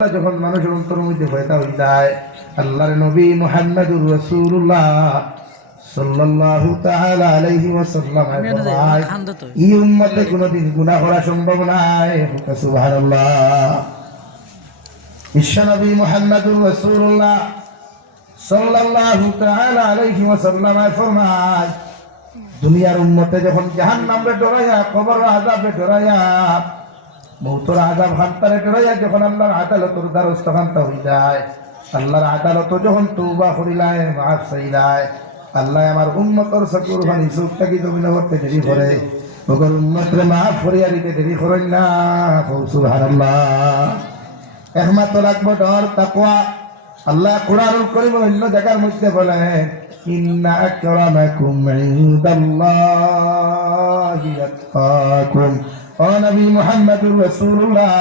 যখন মানুষের অন্তরের মধ্যে পয়দা হয়ে যায়, আল্লাহর নবী মুহাম্মদুর রাসূলুল্লাহ সাল্লাল্লাহু তাআলা আলাইহি ওয়াসাল্লাম ফরমায়, এই উম্মতে কোনদিন গুনাহ করা সম্ভব নয়। সুবহানাল্লাহ। বিশ্বনবী মুহাম্মদুর রাসূলুল্লাহ সাল্লাল্লাহু তাআলা আলাইহি ওয়াসাল্লাম ফরমায়, দুনিয়ার উম্মতে যখন জাহান্নামে ডরায়া, কবর আযাবে ডরায়া, মৌতর আযাব খান্তারে ডরাইয়া যখন আল্লাহর আদালতর দ্বারস্থ খান্তা হয়ে যায়, আল্লাহর আদালত যখন তওবা করিলায়, মাফ চাইলায়, আল্লাহ আমার উম্মতর চকুর পানি চোখটা কি জমিন করতে দেরি করে, ওগর উম্মতরে মাফ করিয়া দিতে দেরি করেন না। সুবহানাল্লাহ। একমাত্র রাখবো ডর, তাকওয়া। আল্লাহ কুরআনুল কারীম অন্য জায়গার মধ্যে বলেন, ইন্না আকরামাকুম ইনদাল্লাহি আতকাকুম। ও নবী মুহাম্মদুর রাসূলুল্লাহ,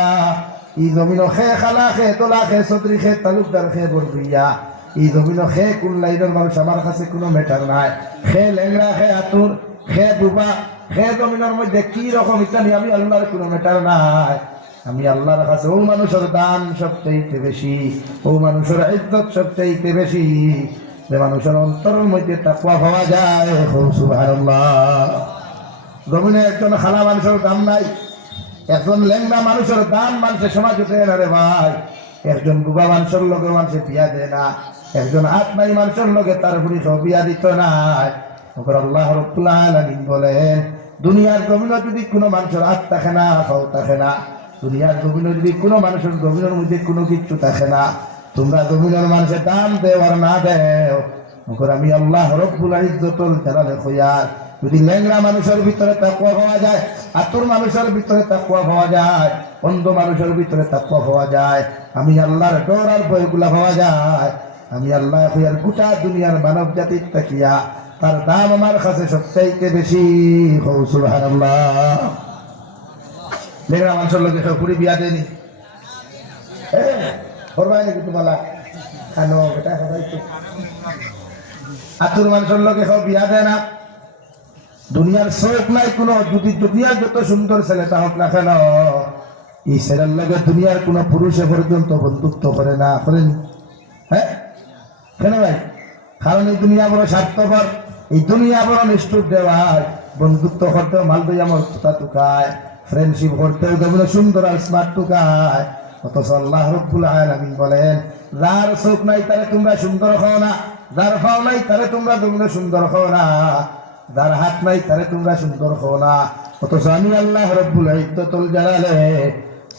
এই জমিন খে খালা খে তোলা খে সদরি খে তালুকদার খে বরদিয়া, এই জমিন খে কোন লাইনের মানুষ আমার কাছে কোনো ম্যাটার নাই। খে লেংরা, খে আতুর, খে দুবা, খে জমিনের মধ্যে কি রকম ইত্যাদি আমি আল্লাহর কোনো ম্যাটার নাই। আমি আল্লাহর কাছে ও মানুষের দাম সবচাইতে বেশি, ও মানুষের ইজ্জত সবচাইতে বেশি, যে মানুষের অন্তরের মধ্যে তাকওয়া পাওয়া যায়। সুবহানাল্লাহ। জমিনে একজন খালা মানুষের দাম নাই, একজন লেংরা মানুষের দাম মানুষের সমাজ উঠে না রে ভাই। একজন বুবা মানুষের লোকের মানুষের বিয়া দেয় না, একজন আত্মাই মানুষের লোকে তার বুড়ি সব বিয়া দিত নাই। আল্লাহ রাব্বুল আলামিন বলেন, দুনিয়ার জমিনে যদি কোনো মানুষের হাত থাকে না, ফাও থাকে না, দুনিয়ার জমিনে যদি কোনো মানুষের জমিনের মধ্যে কোনো কিচ্ছু থাকে না, তোমরা জমিনের মানুষের দাম দেও আর না দেও, আমি আল্লাহ রাব্বুল ইজ্জতুল জালালে খয়ার, যদি ল্যাংরা মানুষের ভিতরে তাকওয়া পাওয়া যায়, আতুর মানুষের ভিতরে তাকওয়া পাওয়া যায়, অন্ধ মানুষের ভিতরে তাকওয়া পাওয়া যায়, আমি আল্লাহর ডর আর ভয়গুলা পাওয়া যায়, আমি আল্লাহ খয়ার গোটা দুনিয়ার মানব জাতির তাকিয়া তার দাম আমার কাছে সবচাইতে বেশি। সুবহানাল্লাহ। লেংরা মানুষের লোকে সব পুরি বিয়া দেয়নি, করবাই নাকি তোমালা খানো বেটা সবাই তো। আতুর মানুষের লোকে সব বিয়া দেয় না, দুনিয়ার শোক নাই কোনো, যদি দুনিয়ার যত সুন্দর ছেলেটা হোক না কেন, এই ছেলের লগে দুনিয়ার কোনো পুরুষে পর্যন্ত বন্ধুত্ব করে না, করেনি। হ্যাঁ কেন ভাই? কারণ এই দুনিয়া বড় স্বার্থপর, এই দুনিয়া বড় নিষ্ঠুর দেওয়ায়, বন্ধুত্ব করতেও মাল দই আমার তুকা টুকায়, ফ্রেন্ডশিপ করতেও যেমন সুন্দর আর স্মার্ট টুকায়। অথচ আল্লাহ রাব্বুল আলামিন বলেন, যার চোখ নাই তারে তোমরা সুন্দর হও না, যার পাও নাই তারে তোমরা সুন্দর হও না, যার হাত নাই তারে তোমরা সুন্দর হও না। অথচ আমি আল্লাহ রাব্বুল ইজ্জতুল জালালে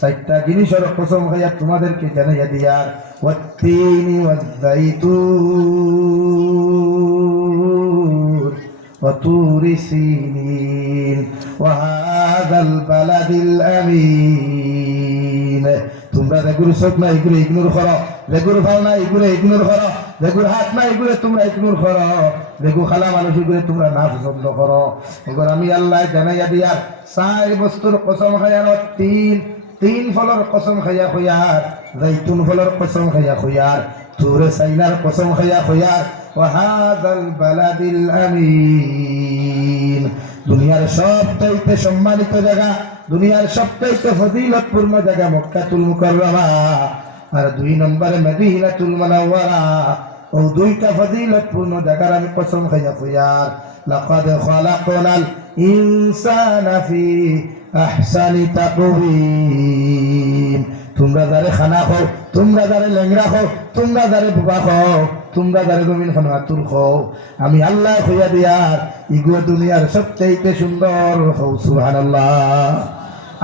চারটা জিনিসের কসম খাইয়া তোমাদেরকে জানাইয়া দিয়ার, ওয়াত্তিনি ওয়াজ্জাইতুন ওয়া তুরি সিনিন ওয়া হাযাল বালাদিল আমিন। তোমরা যেগুলো চোখ না এগুলো ইগনোর করো, যেগুলো ভাও না এগুলো ইগনোর করো, যেগুলো হাত না এগুলো তোমরা ইগনোর করো, যেগুলো খালা মানুষ এগুলো তোমরা না পছন্দ করো। এবার আমি আল্লাহ জানাইয়া দিয়ার চার বস্তুর কসম খাইয়ার, তিন ফলের কসম খাইয়া খুয়ার, জাইতুন ফলের কসম খাইয়া খুয়ার, তুরে সাইনার কসম খাইয়া খুয়ার, ওয়া হাযাল বালাদিল আমিন। দুনিয়ার সবচাইতে সম্মানিত জায়গা, দুনিয়ার সবচাইতে ফজিলতপূর্ণ জায়গা মক্কাতুল মুকাররমা, আর 2 নম্বরে মদিনাতুল মুনাওয়ারা। ও দুইটা ফজিলতপূর্ণ জায়গার আমি কসম খাইয়া খুয়ার, লাকাদ খালাকনাল ইনসানা ফি আহসানি তাকওয়িম। তোমরা যারে খানা খাও, তোমরা যারে লেংরা খাও, তোমরা যারে বুবা খাও, তোমরা যারে জমিন খানো আতুর খাও, আমি আল্লাহ খুঁয়া দিয়ার ইগো দুনিয়ার সবচাইতে সুন্দর। সুবহানাল্লাহ।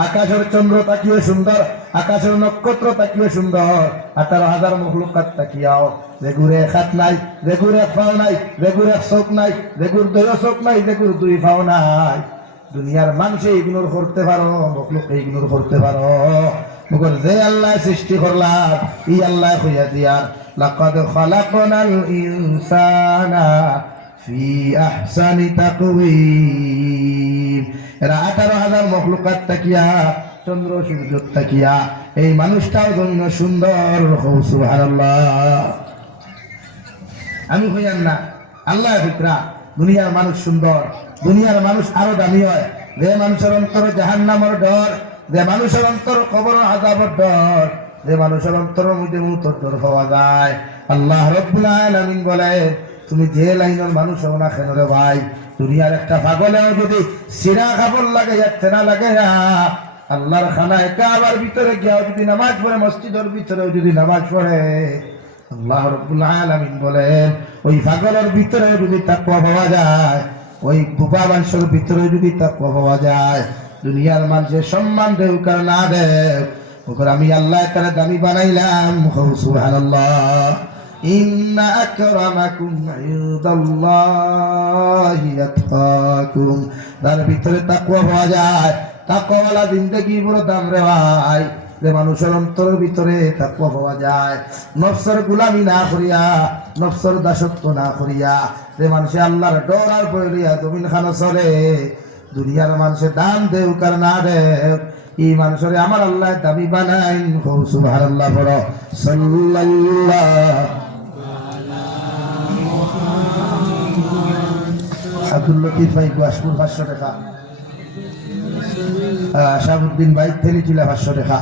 আকাশের চন্দ্র তাকিয়ে সুন্দর, আকাশের নক্ষত্র তাকিয়ে সুন্দর, 18,000 মখলুকাত তাকিয়াও, যেগুর এক হাত নাই, যেগুর এক পাও নাই, যেগুর এক চোখ নাই, যেগুর 2 চোখ নাই, যেগুর 2 পাও নাই, দুনিয়ার মানুষে ইগনোর করতে পারো, মখলুককে ইগনোর করতে পারো, মগর যে আল্লাহ সৃষ্টি করলাম এই আল্লাহ কইয়া দিয়ার, লাকাদ খালাকনাল ইনসানা ফি আহসানি তাকওয়িম। এরা 18,000 মখলুকাত তাকিয়া, চন্দ্র সূর্য তাকিয়া, এই মানুষটাও জন্য সুন্দর। সুবহানাল্লাহ। আমি কইয়ান না, আল্লাহ ফিতরা, দুনিয়ার মানুষ সুন্দর, দুনিয়ার মানুষ আরো দামি হয়, যে মানুষের অন্তরে জাহান্নামের ডর, যে মানুষের অন্তর কবর আযাবের ডর, যে মানুষের অন্তরের মধ্যে মুতর পাওয়া যায়। আল্লাহ রাব্বুল আলামিন বলে তুমি যে লাইনের মানুষ হও না কেন রে ভাই, দুনিয়ার একটা পাগলেও যদি সিরা কাপড় লাগাইয়া তেনা লাগাইয়া আল্লাহর খানায় কাবার ভিতরে গিয়াও যদি নামাজ পড়ে, মসজিদের ভিতরেও যদি নামাজ পড়ে, আল্লাহ রাব্বুল আলামিন বলেন ওই পাগলের ভিতরে যদি তাকওয়া পাওয়া যায়, ওই বুবা মানুষের ভিতরে যদি তাকওয়া পাওয়া যায়, দুনিয়ার মানুষের সম্মান দেও কার না দেও, ওকে আমি আল্লাহ তাআলা দামি বানাইলাম। সুবহানাল্লাহ। ইন্না আকরামাকুম ইনদাল্লাহি আতকাকুম, তার ভিতরে তাকওয়া পাওয়া যায়। তাকওয়ালা জিন্দেগি বড় দাম রে ভাই, যে মানুষের অন্তরের ভিতরে তাকওয়া পাওয়া যায়, নফসের গোলামি না করিয়া, নফসের দাসত্ব না করিয়া, যে মানুষে আল্লাহর ডর আর ভয় লইয়া জমিন খানো চলে, দুনিয়ার মানুষের দাম দেও কার না দেও, এই মানুষের আমার আল্লাহ দাবি বানাই। সুবহানাল্লাহ পড়ো। সাল্লাল্লাহু আব্দুল লতিফ ভাই গুয়াসপুর 500 টাকা, শাহাবুদ্দিন ভাই থেলিচিলা 500 টাকা।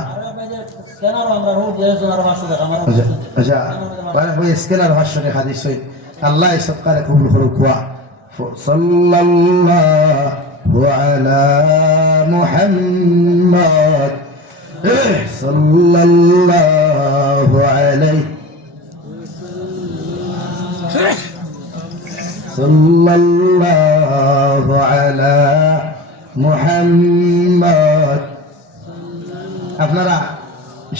আচ্ছা ওই স্কেলার 500 টাকা দিছই, আল্লাহ সবকারে কবুল করুক। সাল্লাল্লাহু আলা মুহাম্মদ সাল্লাল্লাহু আলাইহি সাল্লাল্লাহু আলা মুহাম্মদ। আপনারা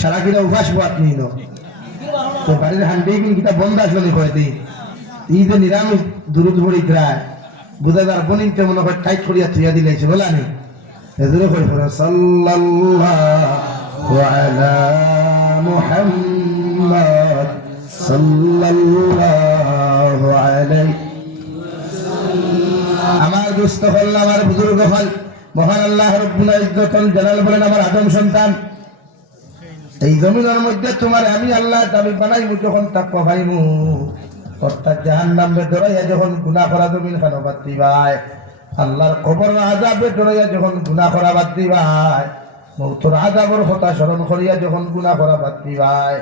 সারা কিনা উপাস বাত নিন তো বাড়ির হান্ডি কিন্তু কিতা বন্ধ আসলে কয় দিন এই যে নিরামিষ দুরুদ পড়ি প্রায় বুঝাবার বনিতে মনে হয় টাইট করিয়া থুইয়া দিলেছে বলা নেই এজরে করে পড়ো সাল্লাল্লাহু আলা মুহাম্মদ সাল্লাল্লাহু আলাইহি। আমার দুস্থ হল, আমার বুজুর্গ হল, মহান আল্লাহ রব্বুল ইজ্জতুল জালাল বলেন আমার আদম সন্তান, এই জমিনের মধ্যে তোমার আমি আল্লাহ দাবি বানাইমু যখন তাকওয়া পাইমু, অর্থাৎ জাহান্নামে ডরাইয়া যখন গুনাহ করা জমিন খানো বাদ দিবাই, আল্লাহর কবর আযাবে ডরাইয়া যখন গুনাহ করা বাদ দিবাই, মৌতের আযাবের কথা স্মরণ করিয়া যখন গুনাহ করা বাদ দিবাই,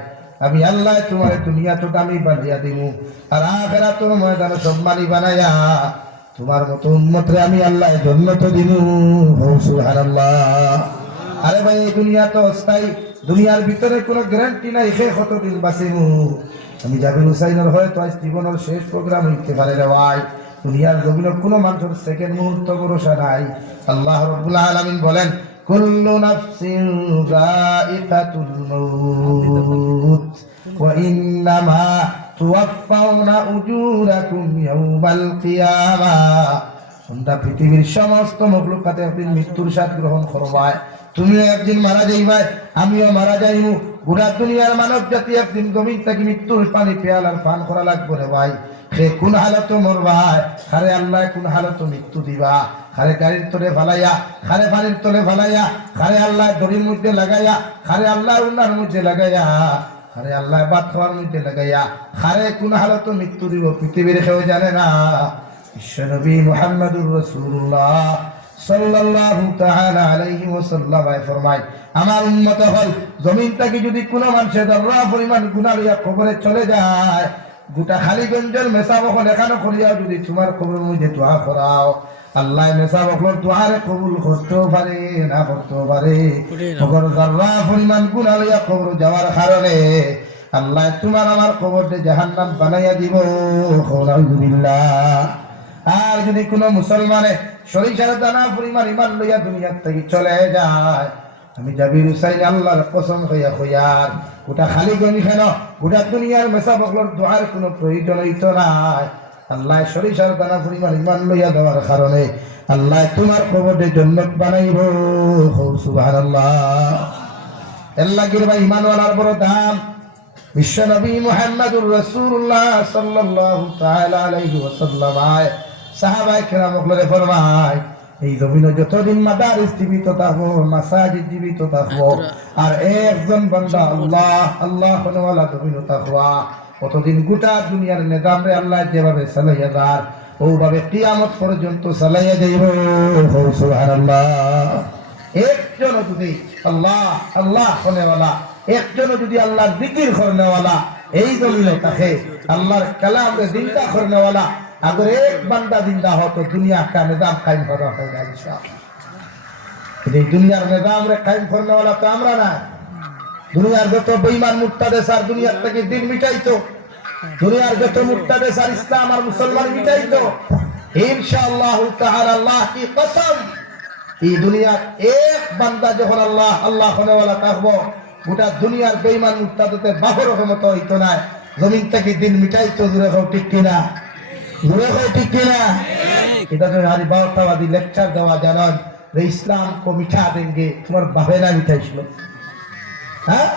আমি আল্লাহ তোমার দুনিয়া তো দামি বানাইয়া দিমু, আর আখিরাতের ময়দানে সম্মানী বানাইয়া তোমার মতো উম্মতরে আমি আল্লাহ জান্নাত দিমু। সুবহানাল্লাহ। আরে ভাই এই দুনিয়া তো অস্থায়ী, দুনিয়ার ভিতরে কোনো গ্যারান্টি নাই সে কতদিন বাঁচিমু। আমি জাবির হুসাইনের হয়তো আজ জীবনের শেষ প্রোগ্রাম হইতে পারে রে ভাই, দুনিয়ার জমিনের কোনো মানুষের সেকেন্ড মুহূর্ত ভরসা নাই। আল্লাহ রাব্বুল আলামিন বলেন কুল্লু নাফসিন যায়িকাতুল মাউত ওয়া ইন্নামা তুওয়াফাউনা উজুরাকুম ইয়াওমাল কিয়ামাহ। তোমরা পৃথিবীর সমস্ত মখলুকাতে একদিন মৃত্যুর স্বাদ গ্রহণ করবাই, তুমিও একদিন মারা যাইবাই, আমিও মারা যাইমু, গোটা দুনিয়ার মানব জাতি একদিন জমিন থেকে মৃত্যুর পানি পেয়ালার পান করা লাগবে রে ভাই। সে কোন হালত মরবাই, খারে আল্লাহ কোন হালত মৃত্যু দিবা, খারে গাড়ির তলে ফালাইয়া, খারে পানির তলে ফালাইয়া, খারে আল্লাহ দড়ির মধ্যে লাগাইয়া, খারে আল্লাহ উন্নার মধ্যে লাগাইয়া, খারে আল্লাহ ভাত খাওয়ার মধ্যে লাগাইয়া, খারে কোন হালত মৃত্যু দিব পৃথিবীর কেউ জানে না। বিশ্বনবী মুহাম্মদুর রাসূলুল্লাহ সাল্লাল্লাহু তাআলা আলাইহি ওয়াসাল্লাম ফরমায় আমার উম্মত হল জমিন থেকে যদি কোনো মানুষের দররা পরিমাণ গুনাহ লইয়া কবরে চলে যায়, গোটা খালিগঞ্জের মেসাবকল এখানে করিয়া যদি তোমার কবরের মধ্যে দোয়া করাও, আল্লাহ মেসাবকল দোয়ারে কবুল করতেও পারে না করতেও পারে। কবর দররা পরিমাণ গুনাহ লইয়া কবর যাওয়ার কারণে আল্লাহ তোমার আমার কবরকে জাহান্নাম বানাইয়া দিব। আলহামদুলিল্লাহ। আর যদি কোনো মুসলমানে সরিষার দানা পরিমাণ ইমান লইয়া দুনিয়ার থেকে চলে যায়, আমি জাবির হুসাইন আল্লাহর কসম হইয়া হইয়ার গোটা খালি গনি খেন গোটা দুনিয়ার মেসা বকলর দোয়ার কোনো প্রয়োজন হইতো নাই। আল্লাহ সরিষার দানা পরিমাণ ইমান লইয়া দেওয়ার কারণে আল্লাহ তোমার কবরে জান্নাত বানাইব। সুবহানাল্লাহ। এর লাগির ভাই ইমানওয়ালার বড় দাম। বিশ্বনবী মুহাম্মদুর রাসূলুল্লাহ সাল্লাল্লাহু তাআলা আলাইহি ওয়াসাল্লাম সাহাবায়ে কেরামকে ফরমায় এই জমিনে যতদিন মাদারিস জীবিত থাকবো, মাসাজিদ জীবিত থাকবো, আর একজন বান্দা আল্লাহ আল্লাহ ওয়ালা জমিনে থাকবা, কতদিন গোটা দুনিয়ার নিজামে আল্লাহ যেভাবে চালাইয়া যার ওভাবে কিয়ামত পর্যন্ত চালাইয়া যাইব। সুবহানাল্লাহ। একজন যদি আল্লাহ আল্লাহ ওয়ালা একজনও যদি আল্লাহর জিকির করনেওয়ালা এই জমিনে থাকে, আল্লাহর কালামে জিন্দা করনেওয়ালা अगर एक बंदा जिंदा हो तो दुनिया का निजाम कायम होगा इंशाअल्लाह। दुनियार निजाम रे कायम करने वाला तो আমরা না, দুনিয়ার যত বেঈমান মুরতাদে স্যার দুনিয়ার থেকে দিন মিটাইতো, দুনিয়ার যত মুরতাদে স্যার ইসলাম আর মুসলমান মিটাইতো इंशाअल्लाह ताआला। अल्लाह की कसम এই দুনিয়ার এক বান্দা যখন আল্লাহ আল্লাহ होने वाला থাকবো, গোটা দুনিয়ার বেঈমান মুরতাদতে বাহর মতো হইতো না, জমিন থেকে দিন মিটাইতো। জুড়ে হোক ঠিক কিনা, জুড়ে হোক ঠিক কিনা। এটা তো হারি বাউতাবাদী লেকচার দেওয়া জানান যে ইসলাম को मिठा देंगे, তোমার বাপে না মিটাইছিল। হ্যাঁ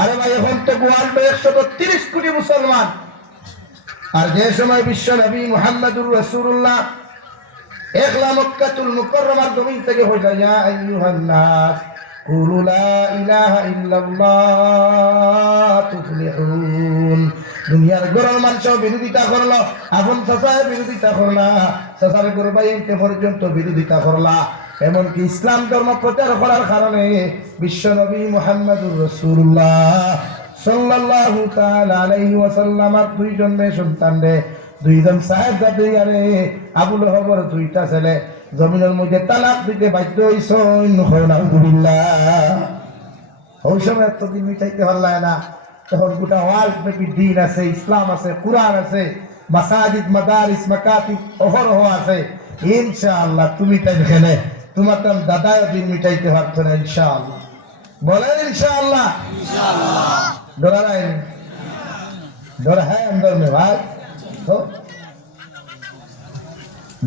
আরে ভাই এখন তো ওয়ার্ল্ডে 130 কোটি মুসলমান, আর যে সময় বিশ্ব নবী মুহাম্মদুর রাসূলুল্লাহ একলা মক্কাতুল মুকাররমার জমিন থেকে হইলা ইয়া আইয়ুহান নাস কুলু লা ইলাহা ইল্লাল্লাহ তুফলিহুন। দুনিয়ার গরল মানুষ বিরোধিতা করলো, আপন চাচায় বিরোধিতা করলা, চাচার গরবাইতে পর্যন্ত বিরোধিতা করলা। এমনকি ইসলাম ধর্ম প্রচার করার কারণে বিশ্ব নবী মুহাম্মদুর রাসূলুল্লাহ সাল্লাল্লাহু তাআলা আলাইহি ওয়াসাল্লাম দুইজন সন্তান রে, দুইজন সাহাবায়ে আবু লহবের দুইটা ছেলে জমিনের মধ্যে তালাক দিতে বাধ্য হইছেন। আলহামদুলিল্লাহ। ওই সময় এতদিন মিটাইতে পারলাম না, তখন গোটা ওয়ার্ল্ড ব্যাপী দিন আছে, ইসলাম আছে, কুরআন আছে, মাসাজিদ মাদারিস মাকাতিব অহরহ আছে। ইনশাআল্লাহ তুমি তাই খেলে তোমার তো দাদাও দিন মিটাইতে পারতো না ইনশাআল্লাহ। বলেন ইনশাআল্লাহ। डरा रहा है, डर है अंदर में भाई, तो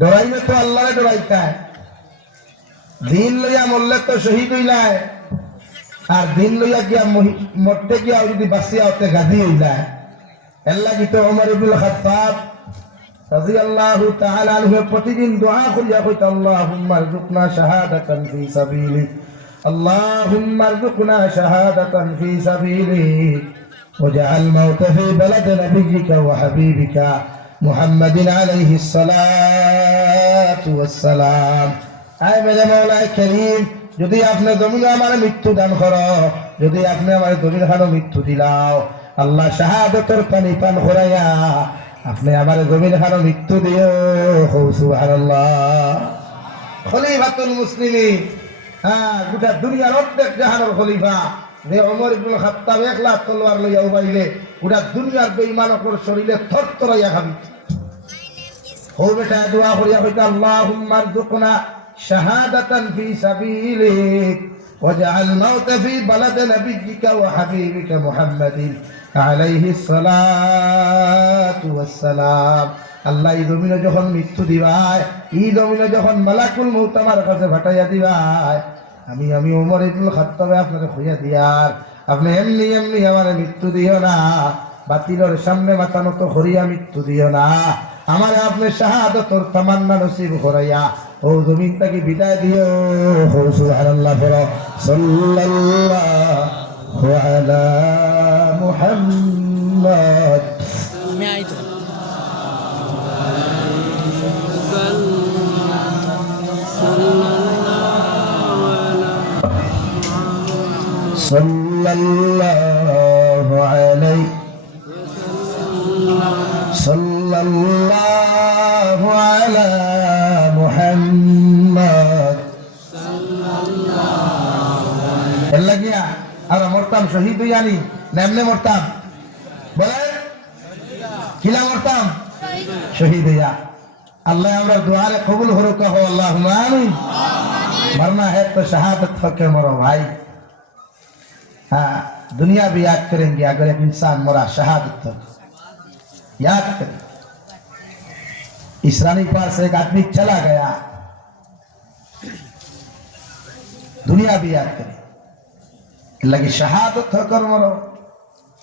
डराई में तो अल्लाह ने डराईता है। दिन लिया मोल्ले तो शहीद हुईला है, और दिन लिया क्या मरते क्या यदि बसिया होते गाजी हुईला है। अल्लाह की तो उमर इब्नुल खत्ताब रज़ियल्लाहु ताआला अन्हु प्रतिदिन दुआ करिया कइता अल्लाहुम्मा रज़ुकना शहादतन फी सबीलिक, अल्लाहुम्मा रज़ुकना शहादतन फी सबीलिक वजअल मौत फी बलद नबिय्यिका व हबीबिका मुहम्मदिन अलैहि सलातु वस्सलाम। आए मेरे मौला करीम, যদি আপনি জমিনে আমার মৃত্যু দান করো, যদি আপনি আমার জমিন খানো মৃত্যু দিলাও, আল্লাহ শাহাদাতের পানি পান করাইয়া আপনি আমার জমিন খানো মৃত্যু দিও। সুবহানাল্লাহ। খলিফাতুল মুসলিমিন, হ্যাঁ গোটা দুনিয়ার অর্ধেক জাহানের খলিফা যে ওমর ইবনুল খাত্তাব একলা তলোয়ার লইয়া উবাইলে গোটা দুনিয়ার বেঈমানকর শরীরে থরথরাইয়া খাবি। ও বেটা দোয়া করিয়া কইতা আল্লাহুম্মা রযুকনা শাহাদাতান ফি সাবিলিক ওয়াজআল মাউতা ফি বালাদ নাবিয়্যিকা ওয়া হাবিবিকা মুহাম্মাদিন আলাইহিস সালাতু ওয়াস সালাম। আল্লাহ এই জমিনে যখন মৃত্যু দিবায়, এই জমিনে যখন মালাকুল মউত আমার কাছে ভাটাইয়া দিবায়, আমি ওমর ইবনুল খাত্তাব আপনাকে কইয়া দিয়ার আপনি এমনি এমনি আমার মৃত্যু দিও না, বাতিলের সামনে মাথা নত করিয়া মৃত্যু দিও না, আমার আপনি শাহাদাতের তামান্না নসিব করাইয়া ও জমিন থেকে বিদায় দিও। সুবহানাল্লাহ। পড়ো সাল্লাল্লাহু আলা মুহাম্মদ। सल्लल्लाहु अलैहि सल्लल्लाहु अला मुहम्मद। अल्लाह किया আর মরতাম শহীদ হইয়ানি নামনে মরতাম, বলে কিলা মরতাম শহীদ হইয়া। আল্লাহ আমরা দুআরে কবুল করুক, কহ আল্লাহুম্মা আমিন। मरना है तो शहादत होके मरो भाई। हाँ दुनिया भी याद करेंगे अगर एक इंसान मरा शहादत हो, याद करें। इसरानी पार से एक आदमी चला गया, दुनिया भी याद करें। लगे शहादत होकर मरो,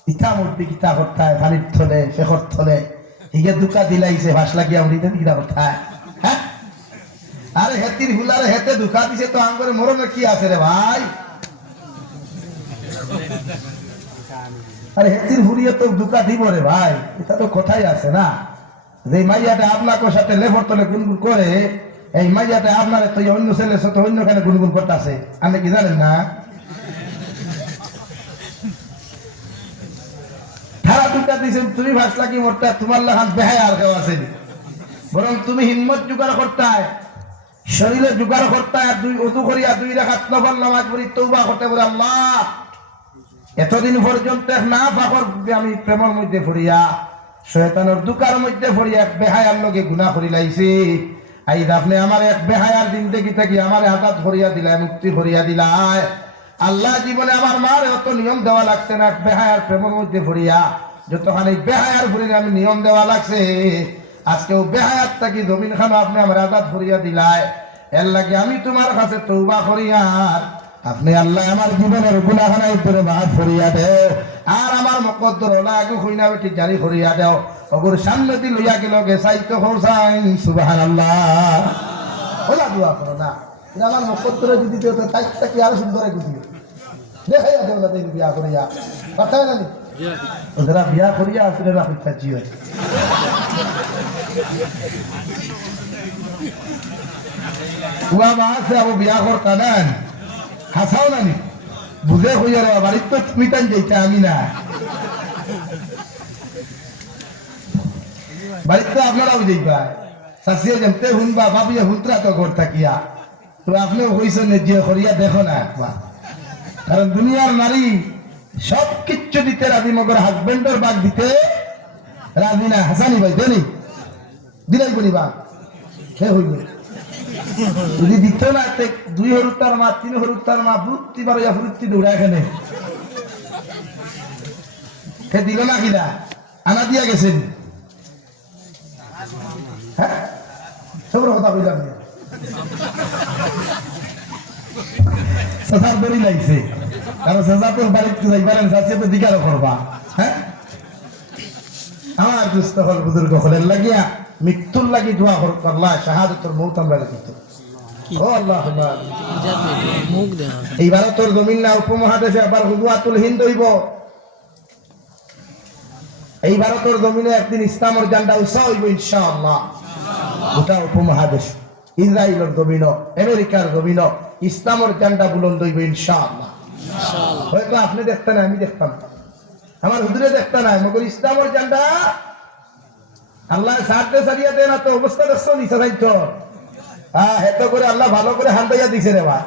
इतना मूर्ति किता होता है खाली थोले शेखर थोले ये दुका दिलाई से भाष लगी अमृत किता होता है। अरे हेतिर हुलारे हेते दुखा दिसे तो आंगरे मरने की आसे रे भाई। अरे हेतिर हुलिए तो दुखा দিব রে ভাই, এটা তো কথাই আছে না যে মাইয়াটা আপনাকে সাথে লেফর তলে গুনগুন করে, এই মাইয়াটা আপনারে তো অন্য ছেলের সাথে অন্যখানে গুনগুন করতেছে, আপনি কি জানেন না? লাগানটা দিছেন তুমি ভাসলা কি মোরটা তোমার লাগান বেহায় আর কেউ আসেনি বরং তুমি হিম্মত জোগাড় করতায় শরীরে জোগাড় করতায় দুই উদু করিয়া 2 রাকাত নফল নামাজ পড়ি তওবা করতে বলে আল্লাহ এতদিন পর্যন্ত না ফাকর আমি প্রেমের মধ্যে পড়িয়া শয়তানের দুকার মধ্যে পড়িয়া এক বেহায়ার লগে গুনাহ করি লাইছি আই আপনি আমার এক বেহায়ার জিন্দেগি থেকে আমার আজাদ করিয়া দিলায় মুক্তি করিয়া দিলায় আল্লাহ জীবনে আমার মার অত নিয়ম দেওয়া লাগছে না এক বেহায়ার প্রেমের মধ্যে পড়িয়া যতখানি বেহায়ার পড়িয়া আমি নিয়ম দেওয়া লাগছে আজকেও বেহায়াত থাকি জমিন খানো আপনি আমার আজাদ করিয়া দিলায় এর লাগে আমি তোমার কাছে তওবা করিয়ার আপনি আল্লাহ আমার জীবনের গুনাহখানা উপরে মাফ করিয়া দেও আর আমার মকদ্দর লাগু হইনা বেটি জারি করিয়া দেও ওগুর সামনে দি লইয়া গেল গেছাইতো হোসাইন সুবহানাল্লাহ ওলা দোয়া করো না আমার মকদ্দরে যদি দেও তো তাইটা কি আরো সুন্দর দিও দেখাইয়া দেও না দেই বিয়া করিয়া কথা না নি ওরা বিয়া করিয়া আসলে না হইতা জিও ওয়া মাসে আবু বিয়া করতা না হাসাও না নি বুঝে হইয়া রে বাড়িতে তো মিটান যাইতে আমি না বাড়িতে আপনারাও যাইবা শাসিয়ে যেমতে হুনবা ভাবিয়া হুতরা তো ঘর থাকিয়া তো আপনিও হইছেন যে করিয়া দেখো না একবার কারণ দুনিয়ার নারী সব কিচ্ছু দিতে রাজি মগর হাজবেন্ডের বাগ দিতে রাজি না হাসানি ভাই দেনি দিলাই বলি বাঘ সে হইবে যদি দিত না 2 হরুতার মা 3 হরুতার মা ফুরুত্তি বারোয়া ফুরুত্তি দৌড়া এখানে সে দিল না কিনা আনা দিয়া গেছেন হ্যাঁ সবর কথা বললাম সাসার দড়ি লাগছে কারণ সাসা তো বাড়িতে যাইবার সাসিয়ে তো দিকারও করবা হ্যাঁ আমার দুস্থ হল বুজুর্গ হলেন লাগিয়া মৃত্যুর লাগি দোয়া করত আল্লাহ শাহাদাতুল মউত আমরা করত ও আল্লাহ এই ভারতের জমিন না উপমহাদেশে আবার হুদওয়াতুল হিন্দ হইব এই ভারতের জমিনে একদিন ইসলামের ঝান্ডা উৎসাহ হইব ইনশাআল্লাহ গোটা উপমহাদেশ ইসরায়েলের জমিন আমেরিকার জমিন ইসলামের ঝান্ডা বুলন্দ হইব ইনশাআল্লাহ হয়তো আপনি দেখতেন আমি দেখতাম আমার হুজুরে দেখতে নাই মগর ইসলামের ঝান্ডা আল্লাহ সাথে সারিয়া দেন তো অবস্থা দেখছো নিচে যাইতো হেতো করে আল্লাহ ভালো করে হান্দাইয়া দিছে রে ভাই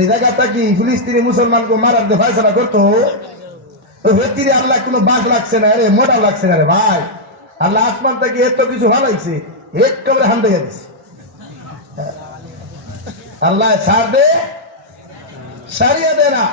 এই জায়গাটা কি ফিলিস্তিনি মুসলমানকে মারার যে ফয়সালা করতো হেতিরে আল্লাহ কোনো বাঘ লাগছে না রে মোটা লাগছে না রে ভাই আল্লাহ আসমান থেকে এত কিছু ভালাইছে এক করে হান্দাইয়া দিছে আল্লাহ সার দে সারিয়া দে না